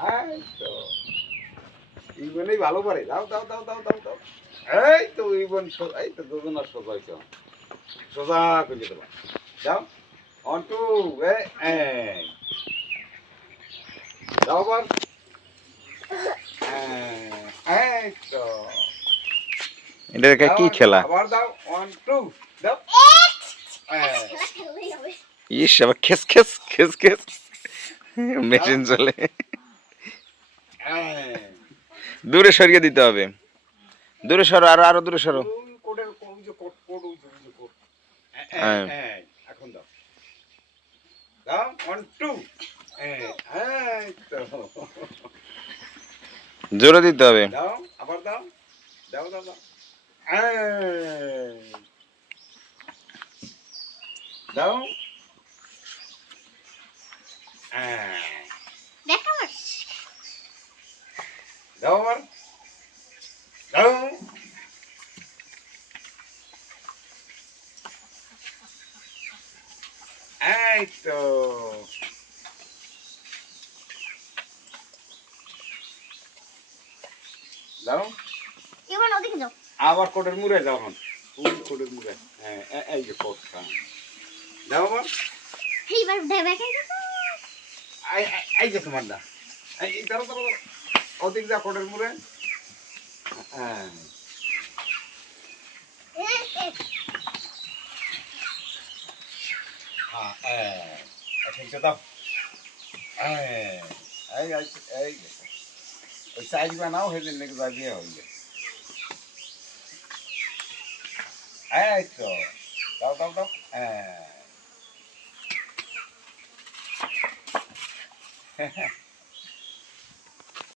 এই তো ইবনই ভালো পারে। দাও দাও দাও দাও দাও দাও। এই তো ইবন এই তো দুজন আর সোজা হইছো। সোজা করে দেবা। যাও। অন টু এই দাও বল। এই তো এটা কি খেলা? আবার দাও। 1 2 দাও। ইস আবার খেস খেস খেস খেস মেশিন চলে। দূরে সরিয়ে দিতে হবে। দূরে সরো, আরো আরো দূরে সরো। কোডের কোড যে কোড কোড কোড। হ্যাঁ। এখন দাও। দাও 1 2 এই তো জোরে দিতে হবে। দাও আবার দাও। দাও দাও দাও। দাও। দেখা দাও আবার। দাও। এই তো দাও। এবার ওদিকে যাও। আবার কোটের মুড়ে যাও এখন। ওই কোটের মুড়ে। এই যে কোটটা। দাও আবার। এইবার দেবে কে? এই যে তোমার দা। এই দাও দাও দাও। ওদিক যা কোটের মুড়ে। হ্যাঁ। আচ্ছা দাও। এই ওই সাইজ বানাও হেদিন নাকি বাজিয়ে হইবে। এই তো দাও দাও দাও। হ্যাঁ